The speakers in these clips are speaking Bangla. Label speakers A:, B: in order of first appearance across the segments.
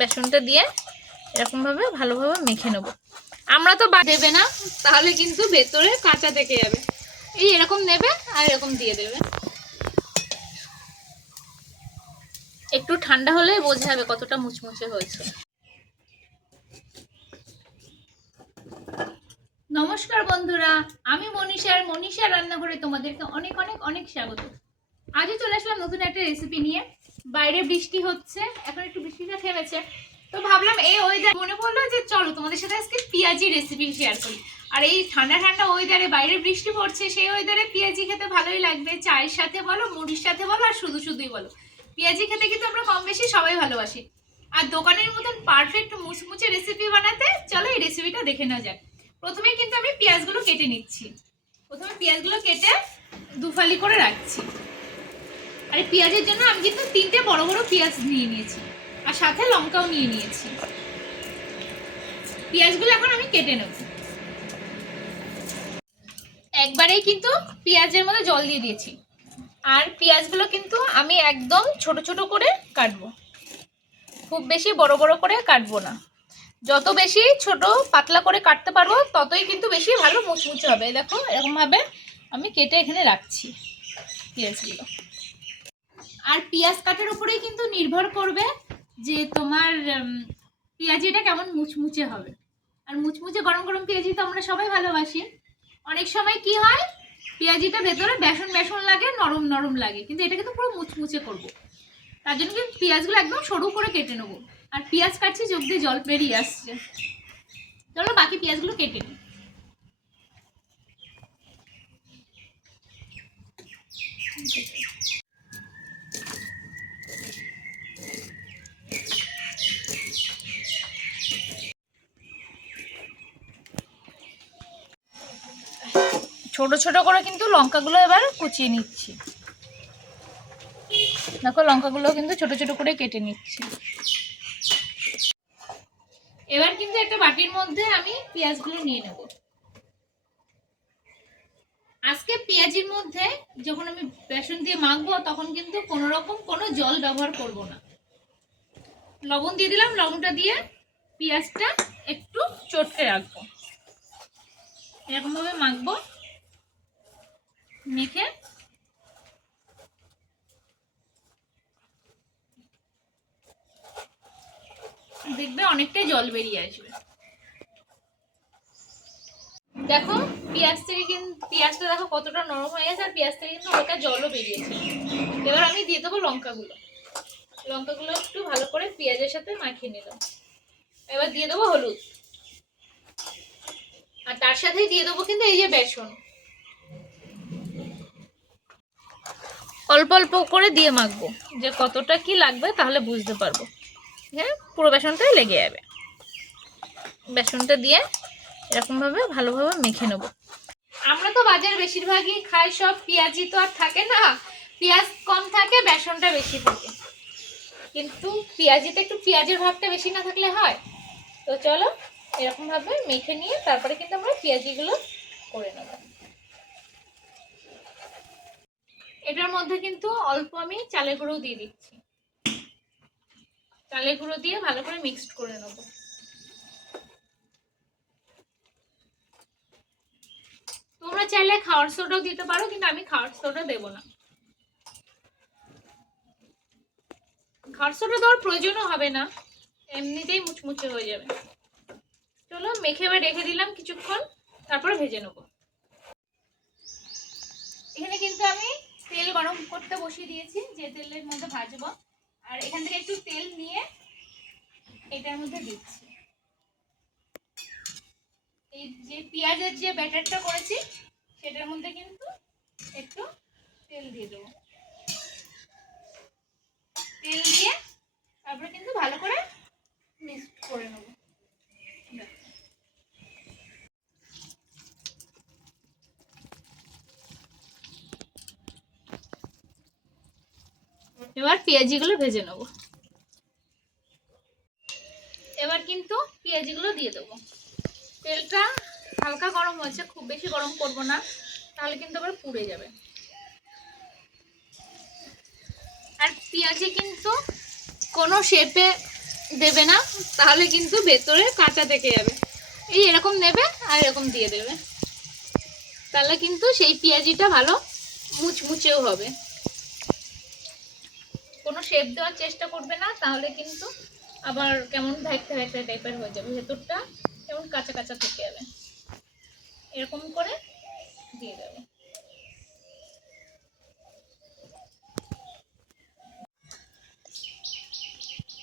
A: বেসনটা দিয়ে এরকমভাবে ভালোভাবে মেখে নেব। আমরা তো দেবে না, তাহলে কিন্তু ভেতরে কাঁচা থেকে যাবে। এই এরকম নেবে আর এরকম দিয়ে দেবে। একটু ঠান্ডা হলে বোঝা যাবে কতটা মুচমুচে হয়েছে। নমস্কার বন্ধুরা, আমি মনীষার মনীষা রান্নাঘরে তোমাদেরকে অনেক অনেক অনেক স্বাগত। আজও চলে আসলাম নতুন একটা রেসিপি নিয়ে। বাইরে বৃষ্টি হচ্ছে, এখন একটু বৃষ্টিটা থেমেছে। তো ভাবলাম এই ওয়েদার মনে পড়ল যে চলো তোমাদের সাথে আজকে পেঁয়াজি রেসিপি শেয়ার করি। আর এই ঠান্ডা ঠান্ডা ওয়েদারে বাইরে বৃষ্টি পড়ছে, সেই ওয়েদারে পেঁয়াজি খেতে ভালোই লাগবে। চায়ের সাথে বলো, মুড়ির সাথে বলো, আর শুধু শুধুই বলো। পেঁয়াজি খেতে কিন্তু আমরা কম বেশি সবাই ভালোবাসি। আর দোকানের মতন পারফেক্ট মুচমুচে রেসিপি বানাতে চলো এই রেসিপিটা দেখে নেওয়া যাক। প্রথমে কিন্তু আমি পেঁয়াজগুলো কেটে নিচ্ছি। প্রথমে পেঁয়াজগুলো কেটে দুফালি করে রাখছি। আর পেঁয়াজের জন্য আমি কিন্তু তিনটে বড় বড় পেঁয়াজ নিয়ে নিয়েছি। আর সাথে লঙ্কাও নিয়ে নিয়েছি। পেঁয়াজগুলো এখন আমি কেটে নেব। একবারেই কিন্তু পেঁয়াজের মধ্যে জল দিয়ে দিয়েছি। আর পেঁয়াজগুলো কিন্তু আমি একদম ছোট ছোট করে কাটবো। খুব বেশি বড় বড় করে কাটবো না। যত বেশি ছোট পাতলা করে কাটতে পারব, ততই কিন্তু বেশি ভালো মুচমুচে হবে। দেখো, এরকমভাবে আমি কেটে এখানে রাখছি পেঁয়াজগুলো। আর পেঁয়াজ কাটার উপরেই কিন্তু নির্ভর করবে যে তোমার পেঁয়াজিটা কেমন মুচমুচে হবে। আর মুচমুচে গরম গরম পেঁয়াজি তো আমরা সবাই ভালোবাসি। অনেক সময় কি হয়, পেঁয়াজিটা ভেতরে বেসন বেসন লাগে, নরম নরম লাগে, কিন্তু এটা কিন্তু পুরো মুচমুচে করব। তার জন্য কিন্তু পেঁয়াজগুলো একদম সরু করে কেটে নেব। আর পেঁয়াজ কাটছি চোখ দিয়ে জল বেরিয়ে আসছে। চলো বাকি পেঁয়াজগুলো কেটে নিই। ছোট ছোট করে কিন্তু লঙ্কাগুলো এবার কুচিয়ে নিচ্ছি। দেখো, লঙ্কাগুলো কিন্তু ছোট ছোট করে কেটে নিচ্ছি। এবার কিন্তু একটা বাটির মধ্যে আমি পেঁয়াজগুলো নিয়ে নেব। আজকে পেঁয়াজির মধ্যে যখন আমি বেসন দিয়ে মাখবো, তখন কিন্তু কোনো রকম কোনো জল ব্যবহার করব না। লবণ দিয়ে দিলাম, লবণটা দিয়ে পেঁয়াজটা একটু চটকে রাখব। এরকমভাবে মাখবো। মেখে? দেখবে অনেকটাই জল বেরিয়ে আসবে। দেখো, পেঁয়াজ থেকে কিন্তু পেঁয়াজটা দেখো কতটা নরম হয়ে গেছে, আর পেঁয়াজ থেকে কিন্তু হালকা জলও বেরিয়েছে। এবার আমি দিয়ে দেবো লঙ্কাগুলো। লঙ্কাগুলো একটু ভালো করে পেঁয়াজের সাথে মাখিয়ে নিলাম। এবার দিয়ে দেবো হলুদ। আর তার সাথেই দিয়ে দেবো কিন্তু এই যে বেসন। অল্প অল্প করে দিয়ে মাখবো। যে কতটা কি লাগবে তাহলে বুঝতে পারব। হ্যাঁ পুরো বেসনটাই লেগে যাবে। বেসনটা দিয়ে এরকমভাবে ভালোভাবে মেখে নেব। আমরা তো বাজারে বেশিরভাগই খাই সব পেঁয়াজি তো আর থাকে না। পেঁয়াজ কম থাকে, বেসনটা বেশি থাকে। কিন্তু পেঁয়াজিতে একটু পেঁয়াজের ভাবটা বেশি না থাকলে হয়। তো চলো, এরকমভাবে মেখে নিয়ে তারপরে কিন্তু আমরা পেঁয়াজিগুলো করে নেব। এটার মধ্যে কিন্তু অল্প আমি চালের গুঁড়ো দিয়ে দিচ্ছি। চালের গুঁড়ো দিয়ে ভালো করে মিক্সড করে নেব। তোমরা চাইলে খাওয়ার সোডাও দিতে পারো, কিন্তু আমি খাওয়ার সোডা দেব না। খাওয়ার সোডা দেওয়ার প্রয়োজনও হবে না, এমনিতেই মুচমুচে হয়ে যাবে। চলো মেখে এবার রেখে দিলাম কিছুক্ষণ, তারপরে ভেজে নেব। এখানে কিন্তু আমি তেল গরম করতে বসিয়ে দিয়েছি, যে তেলের মধ্যে ভাজবো। আর এখান থেকে একটু তেল নিয়ে এটার মধ্যে দিচ্ছি। এই যে পেঁয়াজের যে ব্যাটারটা করেছি, সেটার মধ্যে কিন্তু একটু তেল দিয়ে দেবো। তেল দিয়ে তারপরে কিন্তু ভালো করে মিক্স করে নেব। এবার পেঁয়াজিগুলো ভেজে নেব। এবার কিন্তু পেঁয়াজিগুলো দিয়ে দেবো। তেলটা হালকা গরম হয়েছে, খুব বেশি গরম করব না, তাহলে কিন্তু আবার পুড়ে যাবে। আর পেঁয়াজি কিন্তু কোনো শেপে দেবে না, তাহলে কিন্তু ভেতরে কাঁচা থেকে যাবে। এই এরকম নেবে আর এরকম দিয়ে দেবে। তাহলে কিন্তু সেই পেঁয়াজিটা ভালো মুচমুচেও হবে। কোনো শেপ দেওয়ার চেষ্টা করবে না, তাহলে কিন্তু আবার কেমন ধাইতে ধাইতে টাইপের হয়ে যাবে। ভেতরটা কেমন কাঁচা কাঁচা থেকে যাবে। এরকম করে দিয়ে দেবে।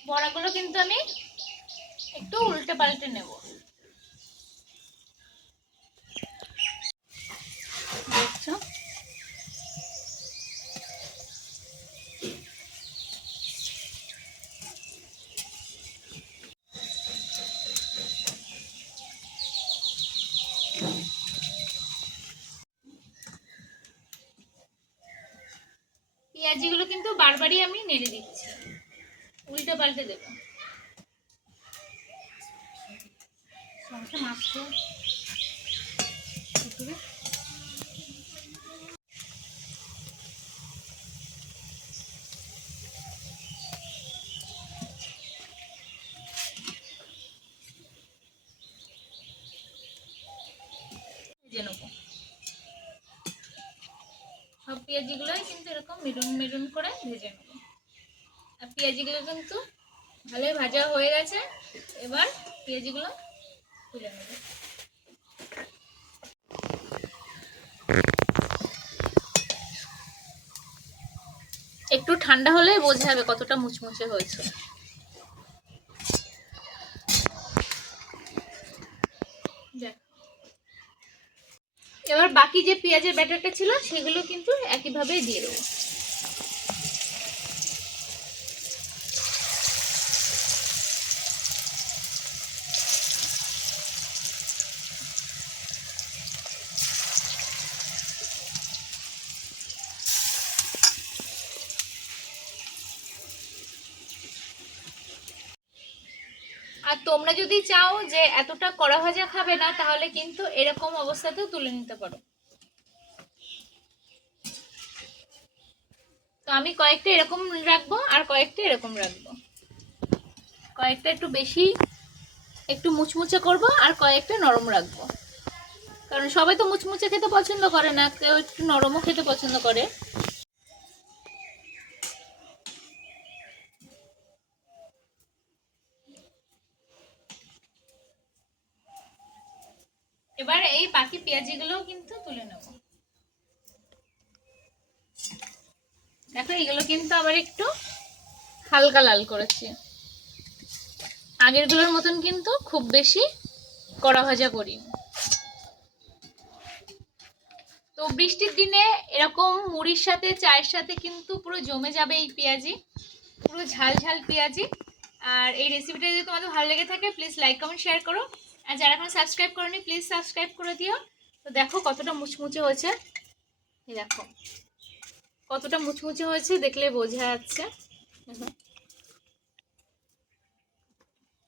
A: বড়াগুলো কিন্তু আমি একটু উল্টে পাল্টে নেব দেখছ পেঁয়াজিগুলো কিন্তু বারবারই আমি নেড়ে দিচ্ছি। উল্টে পাল্টে দেবো। সমস্যা মাছ তো নেব। পেঁয়াজিগুলোই কিন্তু এরকম মেরুন মেরুন করে ভেজে নেব। আর পেঁয়াজিগুলো কিন্তু ভালোই ভাজা হয়ে গেছে, এবার পেঁয়াজিগুলো তুলে নেব। একটু ঠান্ডা হলে বোঝা যাবে কতটা মুচমুচে হয়েছে দেখ এবার বাকি যে পেঁয়াজের ব্যাটারটা ছিল সেগুলো কিন্তু একইভাবেই দিয়ে দেবো। আর তোমরা যদি চাও যে এতটা কড়া ভাজা খাবে না, তাহলে কিন্তু এরকম অবস্থাতেও তুলে নিতে পারো। তো আমি কয়েকটা এরকম রাখব আর কয়েকটা এরকম রাখব। কয়েকটা একটু বেশি, একটু মুচমুচে করব আর কয়েকটা নরম রাখব। কারণ সবাই তো মুচমুচে খেতে পছন্দ করে না, কেউ একটু নরমও খেতে পছন্দ করে। এবার এই বাকি পেঁয়াজিগুলোও কিন্তু তুলে নেব। দেখো, এগুলো কিন্তু আবার একটু হালকা লাল করেছি। আগেরগুলোর মতন কিন্তু খুব বেশি কড়া ভাজা করি তো বৃষ্টির দিনে এরকম মুড়ির সাথে, চায়ের সাথে কিন্তু পুরো জমে যাবে এই পেঁয়াজি। পুরো ঝাল ঝাল পেঁয়াজি। আর এই রেসিপিটা যদি তোমাদের ভালো লেগে থাকে প্লিজ লাইক কমেন্ট শেয়ার করো। আর যারা এখন সাবস্ক্রাইব করেনি প্লিজ সাবস্ক্রাইব করে দিও। তো দেখো কতটা মুচমুচে হয়েছে। দেখো, কতটা মুচমুচে হয়েছে দেখলে বোঝা যাচ্ছে।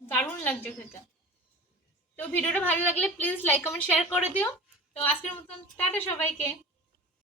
A: দারুণ লাগছে খেতে। তো ভিডিওটা ভালো লাগলে প্লিজ লাইক কমেন্ট শেয়ার করে দিও। তো আজকের মতন, টাটা সবাইকে।